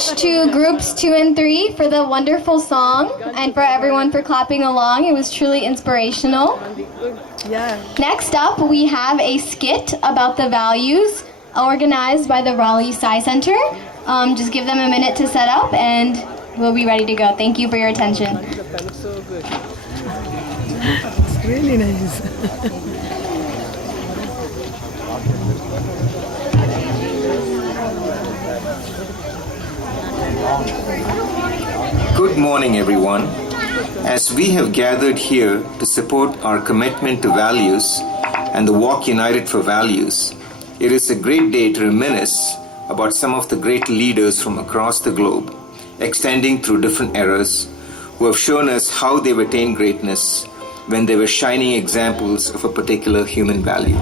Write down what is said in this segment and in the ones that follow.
much to groups 2 and 3 for the wonderful song and for everyone for clapping along. It was truly inspirational. Yeah. Next up, we have a skit about the values organized by the Raleigh Sci Center. Just give them a minute to set up and we'll be ready to go. Thank you for your attention. That looks so good. It's really nice. Good morning, everyone. As we have gathered here to support our commitment to values and the Walk United for Values, it is a great day to reminisce about some of the great leaders from across the globe, extending through different eras, who have shown us how they've attained greatness when they were shining examples of a particular human value.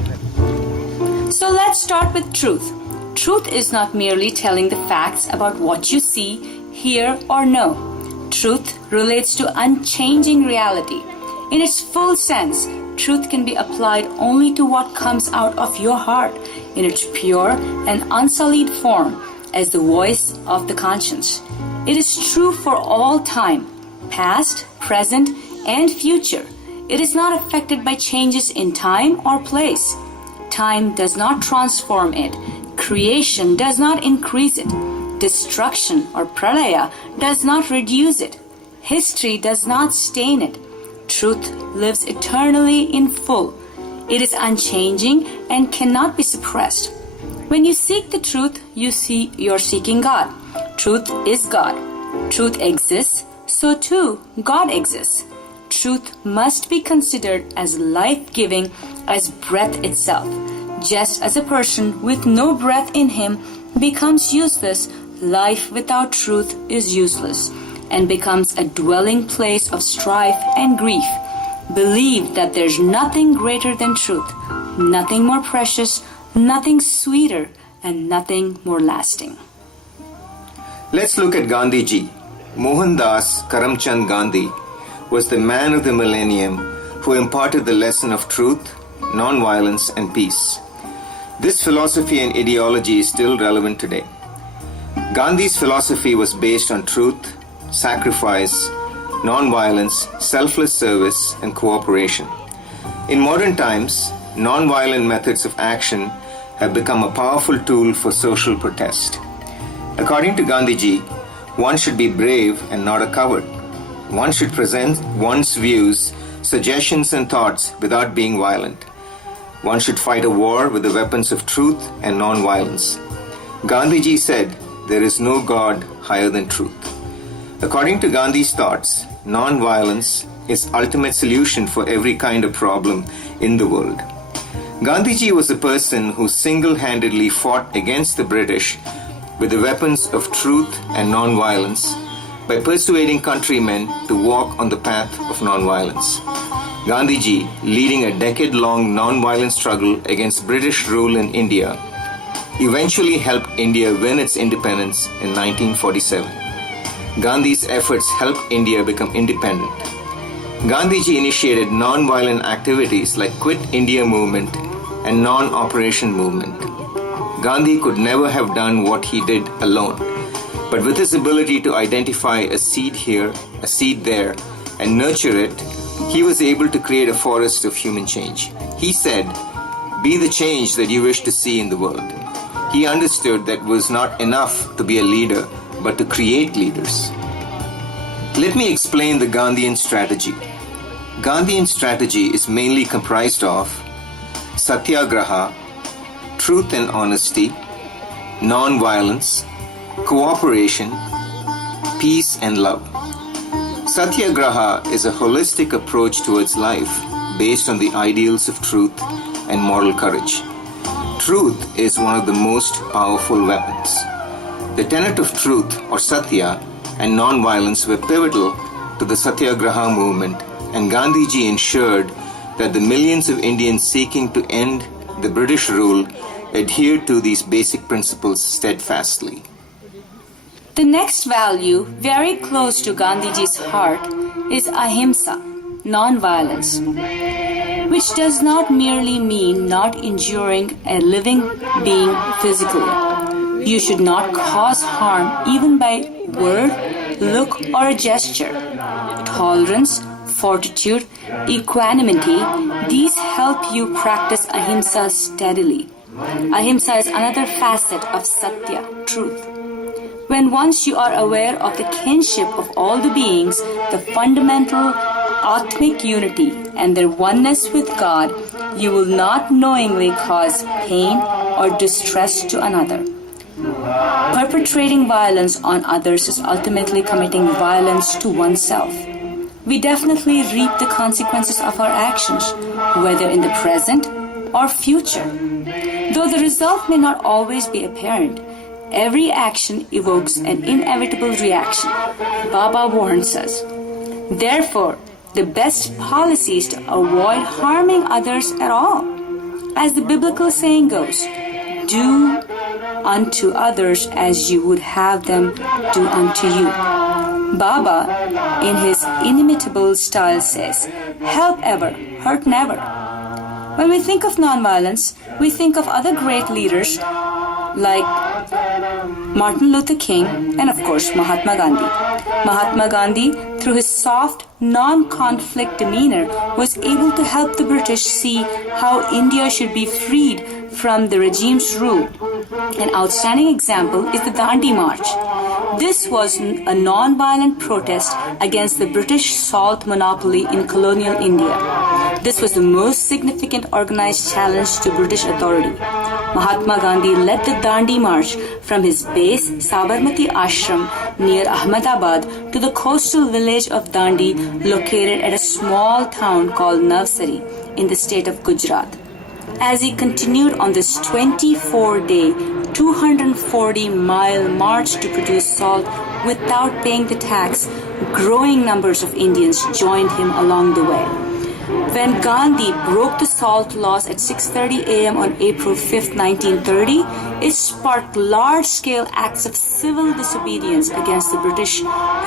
So let's start with truth. Truth is not merely telling the facts about what you see, hear, or know. Truth relates to unchanging reality. In its full sense, truth can be applied only to what comes out of your heart in its pure and unsullied form as the voice of the conscience. It is true for all time, past, present, and future. It is not affected by changes in time or place. Time does not transform it. Creation does not increase it. Destruction or pralaya does not reduce it. History does not stain it. Truth lives eternally in full. It is unchanging and cannot be suppressed. When you seek the truth, you're seeking God. Truth is God. Truth exists, so too God exists. Truth must be considered as life-giving as breath itself. Just as a person with no breath in him becomes useless, life without truth is useless and becomes a dwelling place of strife and grief. Believe that there's nothing greater than truth, nothing more precious, nothing sweeter, and nothing more lasting. Let's look at Gandhiji. Mohandas Karamchand Gandhi was the man of the millennium who imparted the lesson of truth, non-violence, and peace. This philosophy and ideology is still relevant today. Gandhi's philosophy was based on truth, sacrifice, non-violence, selfless service, and cooperation. In modern times, non-violent methods of action have become a powerful tool for social protest. According to Gandhiji, one should be brave and not a coward. One should present one's views, suggestions, and thoughts without being violent. One should fight a war with the weapons of truth and non-violence. Gandhiji said, "There is no God higher than truth." According to Gandhi's thoughts, non-violence is ultimate solution for every kind of problem in the world. Gandhiji was a person who single-handedly fought against the British with the weapons of truth and non-violence by persuading countrymen to walk on the path of non-violence. Gandhiji, leading a decade-long non-violent struggle against British rule in India, eventually helped India win its independence in 1947. Gandhi's efforts helped India become independent. Gandhiji initiated non-violent activities like Quit India movement and non-operation movement. Gandhi could never have done what he did alone, but with his ability to identify a seed here, a seed there, and nurture it, he was able to create a forest of human change. He said, "Be the change that you wish to see in the world." He understood that it was not enough to be a leader, but to create leaders. Let me explain the Gandhian strategy. Gandhian strategy is mainly comprised of satyagraha, truth and honesty, non-violence, cooperation, peace and love. Satyagraha is a holistic approach towards life based on the ideals of truth and moral courage. Truth is one of the most powerful weapons. The tenet of truth or satya and non-violence were pivotal to the Satyagraha movement, and Gandhiji ensured that the millions of Indians seeking to end the British rule adhered to these basic principles steadfastly. The next value, very close to Gandhiji's heart, is ahimsa, non-violence, which does not merely mean not injuring a living being physically. You should not cause harm even by word, look, or a gesture. Tolerance, fortitude, equanimity, these help you practice ahimsa steadily. Ahimsa is another facet of satya, truth. When once you are aware of the kinship of all the beings, the fundamental Atmic unity and their oneness with God, you will not knowingly cause pain or distress to another. Perpetrating violence on others is ultimately committing violence to oneself. We definitely reap the consequences of our actions, whether in the present or future. Though the result may not always be apparent, every action evokes an inevitable reaction, Baba warns us. Therefore, the best policy is to avoid harming others at all. As the biblical saying goes, do unto others as you would have them do unto you. Baba, in his inimitable style, says, help ever, hurt never. When we think of nonviolence, we think of other great leaders like Martin Luther King and, of course, Mahatma Gandhi. Mahatma Gandhi, through his soft, non-conflict demeanor, was able to help the British see how India should be freed from the regime's rule. An outstanding example is the Dandi March. This was a non-violent protest against the British salt monopoly in colonial India. This was the most significant organized challenge to British authority. Mahatma Gandhi led the Dandi March from his base Sabarmati Ashram near Ahmedabad to the coastal village of Dandi located at a small town called Navsari in the state of Gujarat. As he continued on this 24-day, 240-mile march to produce salt without paying the tax, growing numbers of Indians joined him along the way. When Gandhi broke the salt laws at 6:30 a.m. on April 5, 1930, it sparked large-scale acts of civil disobedience against the British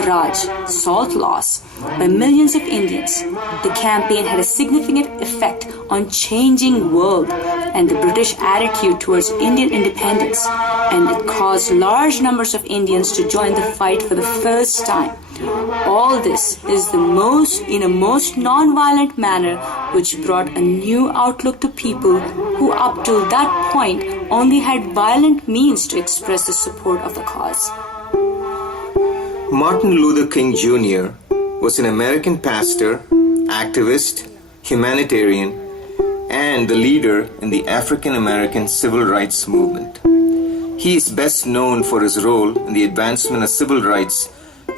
Raj, salt laws, by millions of Indians. The campaign had a significant effect on changing world and the British attitude towards Indian independence, and it caused large numbers of Indians to join the fight for the first time. All this is in a most non-violent manner, which brought a new outlook to people who up till that point only had violent means to express the support of the cause. Martin Luther King Jr. was an American pastor, activist, humanitarian, and the leader in the African American civil rights movement. He is best known for his role in the advancement of civil rights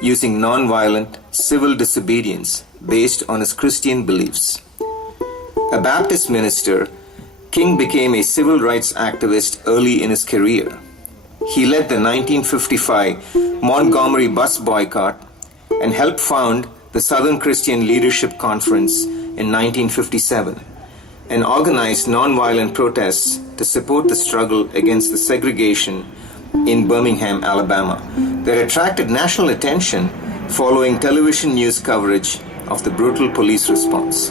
using nonviolent civil disobedience based on his Christian beliefs. A Baptist minister, King became a civil rights activist early in his career. He led the 1955 Montgomery bus boycott and helped found the Southern Christian Leadership Conference in 1957 and organized nonviolent protests to support the struggle against the segregation in Birmingham, Alabama, that attracted national attention following television news coverage of the brutal police response.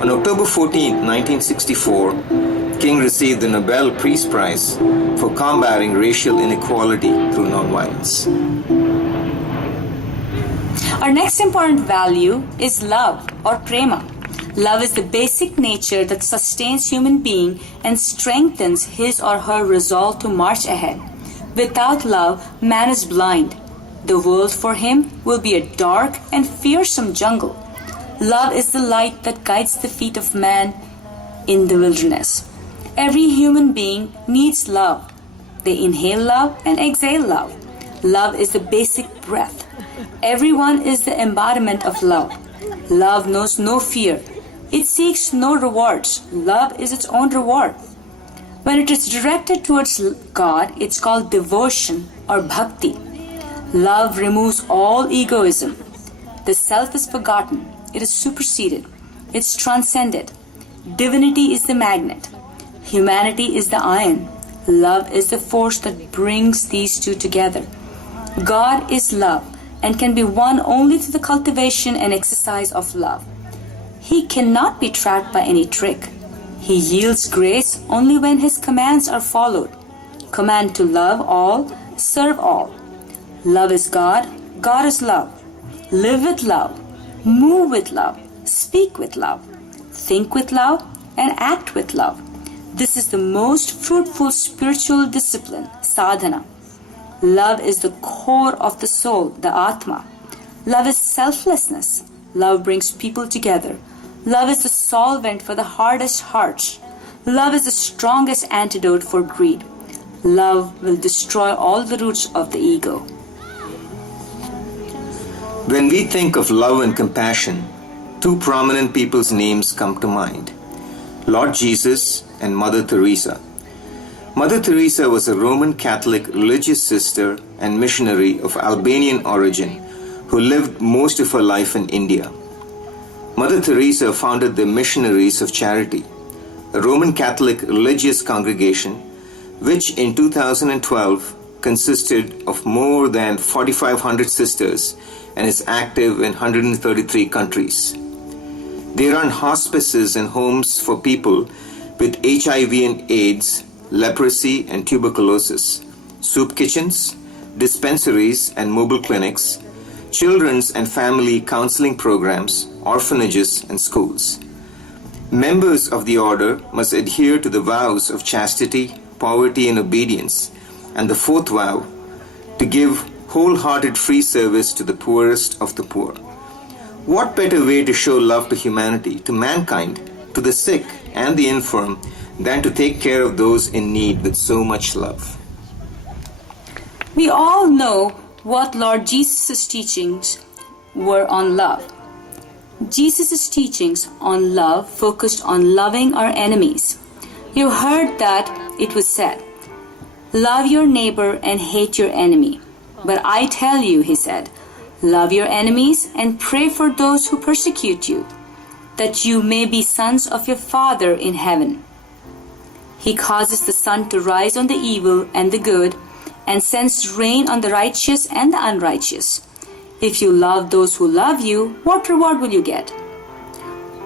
On October 14, 1964, King received the Nobel Peace Prize for combating racial inequality through nonviolence. Our next important value is love or prema. Love is the basic nature that sustains human being and strengthens his or her resolve to march ahead. Without love, man is blind. The world for him will be a dark and fearsome jungle. Love is the light that guides the feet of man in the wilderness. Every human being needs love. They inhale love and exhale love. Love is the basic breath. Everyone is the embodiment of love. Love knows no fear. It seeks no rewards. Love is its own reward. When it is directed towards God, it's called devotion or bhakti. Love removes all egoism. The self is forgotten. It is superseded. It's transcended. Divinity is the magnet. Humanity is the iron. Love is the force that brings these two together. God is love and can be won only through the cultivation and exercise of love. He cannot be trapped by any trick. He yields grace only when his commands are followed. command to love all, serve all. Love is God, God is love. Live with love, move with love, speak with love, think with love, and act with love. This is the most fruitful spiritual discipline, sadhana. Love is the core of the soul, the Atma. Love is selflessness. Love brings people together. Love is the solvent for the hardest hearts. Love is the strongest antidote for greed. Love will destroy all the roots of the ego. When we think of love and compassion, two prominent people's names come to mind: Lord Jesus and Mother Teresa. Mother Teresa was a Roman Catholic religious sister and missionary of Albanian origin who lived most of her life in India. Mother Teresa founded the Missionaries of Charity, a Roman Catholic religious congregation which in 2012 consisted of more than 4,500 sisters and is active in 133 countries. They run hospices and homes for people with HIV and AIDS, leprosy and tuberculosis, soup kitchens, dispensaries and mobile clinics, children's and family counseling programs, orphanages and schools. Members of the order must adhere to the vows of chastity, poverty and obedience, and the fourth vow, to give wholehearted free service to the poorest of the poor. What better way to show love to humanity, to mankind, to the sick and the infirm, than to take care of those in need with so much love? We all know what Lord Jesus' teachings were on love. Jesus' teachings on love focused on loving our enemies. You heard that it was said, "Love your neighbor and hate your enemy." But I tell you, he said, love your enemies and pray for those who persecute you, that you may be sons of your Father in heaven. He causes the sun to rise on the evil and the good, and sends rain on the righteous and the unrighteous. If you love those who love you, what reward will you get?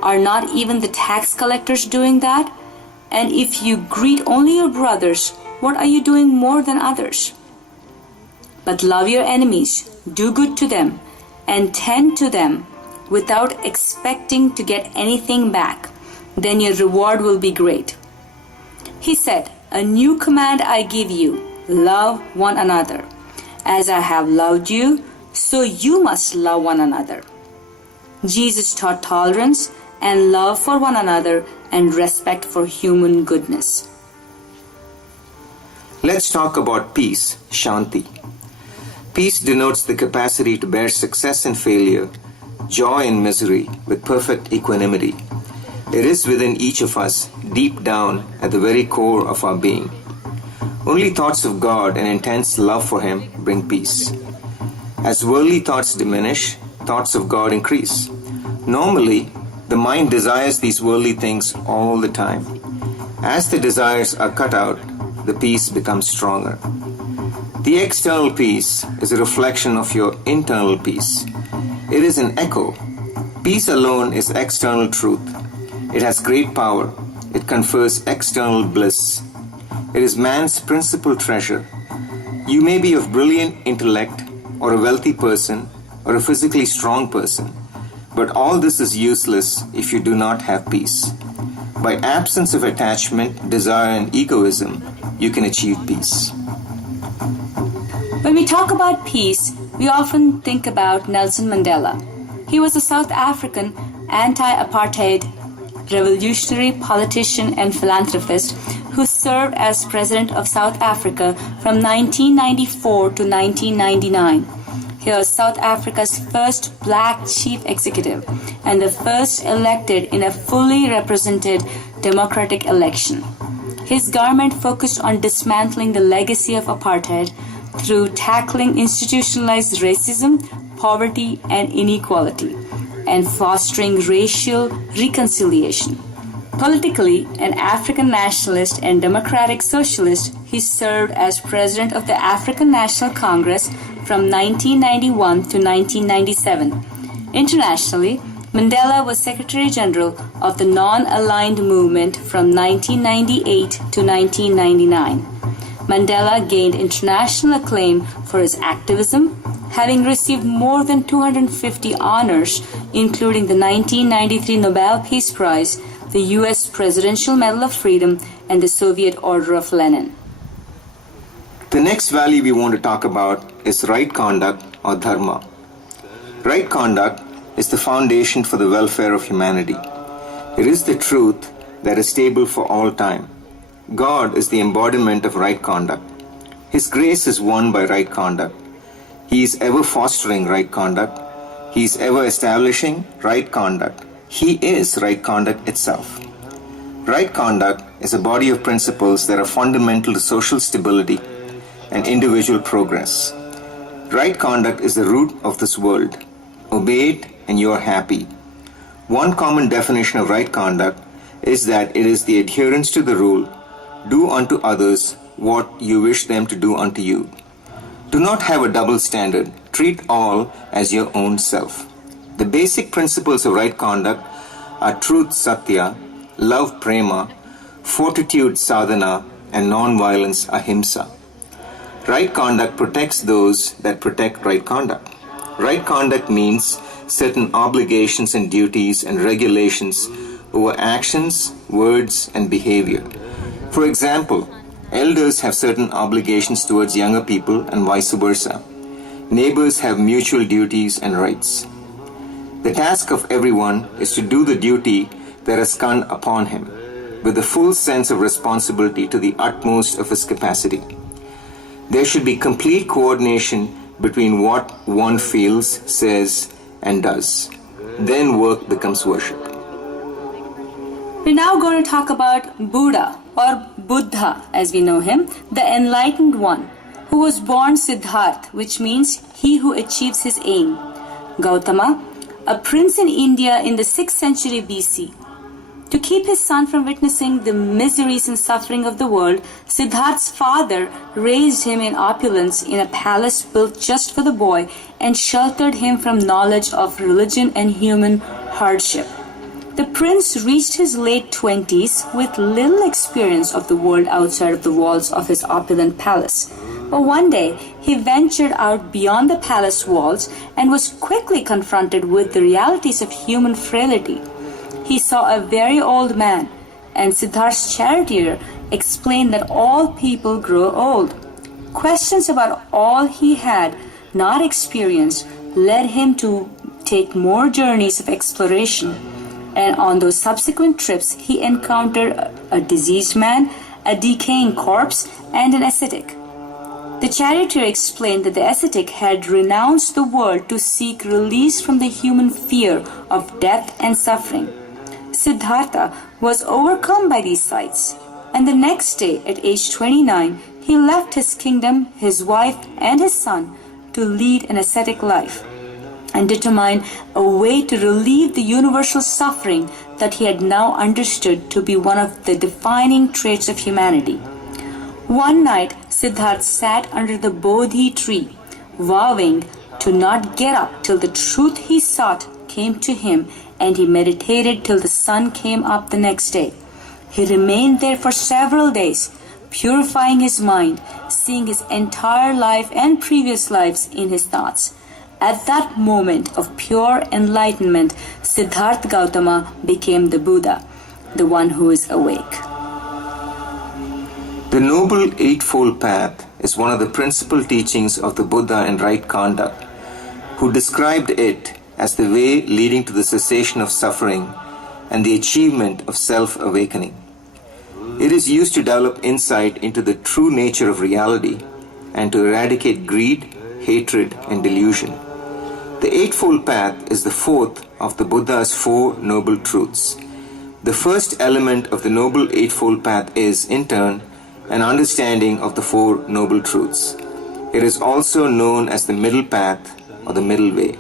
Are not even the tax collectors doing that? And if you greet only your brothers, what are you doing more than others? But love your enemies, do good to them, and tend to them without expecting to get anything back. Then your reward will be great. He said, "A new command I give you, love one another. As I have loved you, so you must love one another." Jesus taught tolerance and love for one another and respect for human goodness. Let's talk about peace, Shanti. Peace denotes the capacity to bear success and failure, joy and misery with perfect equanimity. It is within each of us, deep down at the very core of our being. Only thoughts of God and intense love for Him bring peace. As worldly thoughts diminish, thoughts of God increase. Normally, the mind desires these worldly things all the time. As the desires are cut out, the peace becomes stronger. The external peace is a reflection of your internal peace. It is an echo. Peace alone is external truth. It has great power. It confers external bliss. It is man's principal treasure. You may be of brilliant intellect, or a wealthy person, or a physically strong person, but all this is useless if you do not have peace. By absence of attachment, desire, and egoism, you can achieve peace. When we talk about peace, we often think about Nelson Mandela. He was a South African anti-apartheid revolutionary politician and philanthropist who served as President of South Africa from 1994 to 1999. He was South Africa's first black chief executive and the first elected in a fully represented democratic election. His government focused on dismantling the legacy of apartheid through tackling institutionalized racism, poverty, and inequality, and fostering racial reconciliation. Politically, an African nationalist and democratic socialist, he served as president of the African National Congress from 1991 to 1997. Internationally, Mandela was Secretary General of the Non-Aligned Movement from 1998 to 1999. Mandela gained international acclaim for his activism, having received more than 250 honors, including the 1993 Nobel Peace Prize, the US Presidential Medal of Freedom, and the Soviet Order of Lenin. The next value we want to talk about is right conduct or dharma. Right conduct is the foundation for the welfare of humanity. It is the truth that is stable for all time. God is the embodiment of right conduct. His grace is won by right conduct. He is ever fostering right conduct. He is ever establishing right conduct. He is right conduct itself. Right conduct is a body of principles that are fundamental to social stability and individual progress. Right conduct is the root of this world. Obey it and you are happy. One common definition of right conduct is that it is the adherence to the rule, do unto others what you wish them to do unto you. Do not have a double standard. Treat all as your own self. The basic principles of right conduct are truth satya, love prema, fortitude sadhana, and non-violence ahimsa. Right conduct protects those that protect right conduct. Right conduct means certain obligations and duties and regulations over actions, words, and behavior. For example, elders have certain obligations towards younger people and vice versa. Neighbors have mutual duties and rights. The task of everyone is to do the duty that has come upon him with a full sense of responsibility to the utmost of his capacity. There should be complete coordination between what one feels, says, and does. Then work becomes worship. We're now going to talk about Buddha, or Buddha as we know him, the enlightened one, who was born Siddhartha, which means he who achieves his aim. Gautama, a prince in India in the 6th century BC. To keep his son from witnessing the miseries and suffering of the world, Siddhartha's father raised him in opulence in a palace built just for the boy and sheltered him from knowledge of religion and human hardship. The prince reached his late 20s with little experience of the world outside of the walls of his opulent palace. But one day, he ventured out beyond the palace walls and was quickly confronted with the realities of human frailty. He saw a very old man, and Siddhartha's charioteer explained that all people grow old. Questions about all he had not experienced led him to take more journeys of exploration. And on those subsequent trips, he encountered a diseased man, a decaying corpse, and an ascetic. The charioteer explained that the ascetic had renounced the world to seek release from the human fear of death and suffering. Siddhartha was overcome by these sights, and the next day, at age 29, he left his kingdom, his wife, and his son to lead an ascetic life and determine a way to relieve the universal suffering that he had now understood to be one of the defining traits of humanity. One night, Siddhartha sat under the Bodhi tree, vowing to not get up till the truth he sought came to him, and he meditated till the sun came up the next day. He remained there for several days, purifying his mind, seeing his entire life and previous lives in his thoughts. At that moment of pure enlightenment, Siddhartha Gautama became the Buddha, the one who is awake. The Noble Eightfold Path is one of the principal teachings of the Buddha in right conduct, who described it as the way leading to the cessation of suffering and the achievement of self-awakening. It is used to develop insight into the true nature of reality and to eradicate greed, hatred, and delusion. The Eightfold Path is the fourth of the Buddha's Four Noble Truths. The first element of the Noble Eightfold Path is, in turn, an understanding of the Four Noble Truths. It is also known as the Middle Path or the Middle Way.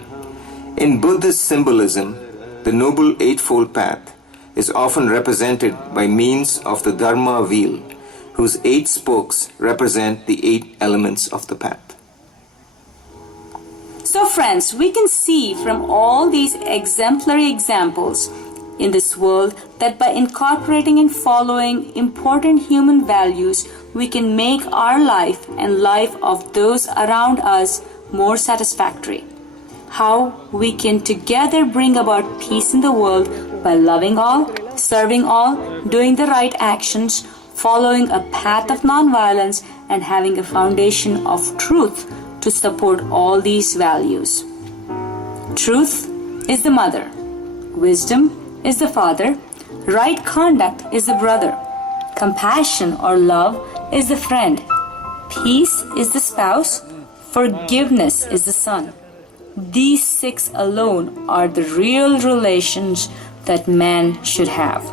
In Buddhist symbolism, the Noble Eightfold Path is often represented by means of the Dharma wheel, whose 8 spokes represent the 8 elements of the path. So friends, we can see from all these exemplary examples in this world that by incorporating and following important human values, we can make our life and life of those around us more satisfactory. How we can together bring about peace in the world by loving all, serving all, doing the right actions, following a path of nonviolence, and having a foundation of truth to support all these values. Truth is the mother, wisdom is the father, right conduct is the brother, compassion or love is the friend, peace is the spouse, forgiveness is the son. These 6 alone are the real relations that man should have.